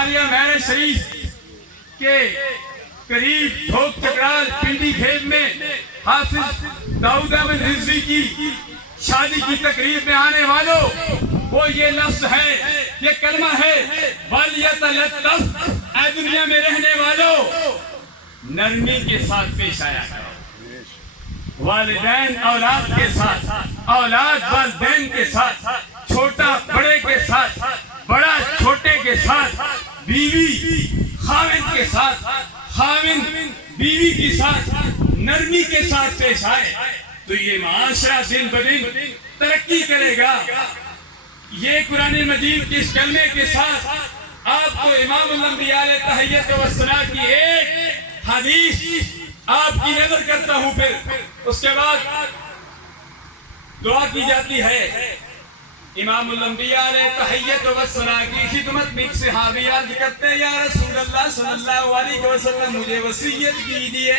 عالیہ مہر شریف کے قریب ٹھوک چکرال پنڈی کھیت میں حافظ داؤد احمد رضوی کی شادی کی تقریب میں آنے والوں، وہ یہ لفظ ہے، یہ کلمہ ہے، وَلْيَتَلَطَّفْ، اے دنیا میں رہنے والوں نرمی کے ساتھ پیش آیا کرو، والدین اولاد کے ساتھ، اولاد والدین کے ساتھ، چھوٹا بڑے کے ساتھ، بڑا چھوٹے کے ساتھ، بیوی خاوند کے ساتھ، خاوند بیوی کے ساتھ نرمی کے ساتھ پیش آئے تو یہ معاشرہ دن بدن ترقی کرے گا۔ یہ قرآن مجید کی اس کلمے کے ساتھ آپ کو امام الانبیاء علیہ تحیت و ثنا کی ایک حدیث آپ کی نظر کرتا ہوں، پھر اس کے بعد دعا کی جاتی ہے۔ امام الانبیاء علیہ تحیت و ثنا کی خدمت میں ایک صحابی عرض کرتے ہیں، یا رسول اللہ صلی اللہ علیہ وسلم مجھے وصیت کیجیے۔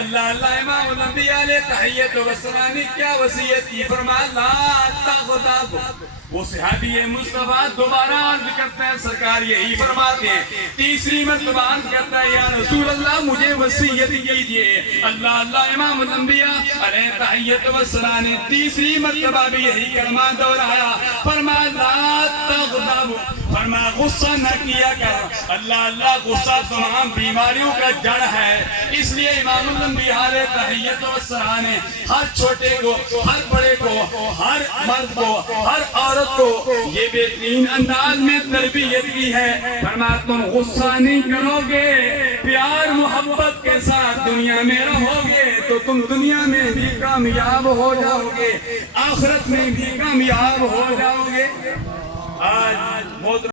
اللہ امام الانبیاء علیہ تحیت و ثنا نے کیا وصیت کی؟ فرمایا لا تغضب۔ وہ صحابی مصطفیٰ دوبارہ عرض کرتے ہیں، سرکار یہی فرماتے ہیں، تیسری مرتبہ عرض کرتا ہے، یا رسول اللہ مجھے وصیت کیجیے۔ اللہ امام الانبیاء علیہ تحیت و ثنا نے تیسری مرتبہ بھی یہی کلمہ دہرایا، فرمایا لا تغضب، فرمایا غصہ نہ کیا کر۔ اللہ غصہ تمام بیماریوں کا جڑ ہے، اس لیے امام الانبیاء علیہ تحیت و ثنا نے ہر چھوٹے کو، ہر بڑے کو، ہر مرد کو، ہر عورت کو یہ بہترین انداز میں تربیت کی ہے۔ فرمایا تم غصہ نہیں کرو گے، پیار محبت کے ساتھ دنیا میں رہو گے تو تم دنیا میں بھی کامیاب ہو جاؤ گے، آخرت میں بھی کامیاب ہو جاؤ گے۔ آج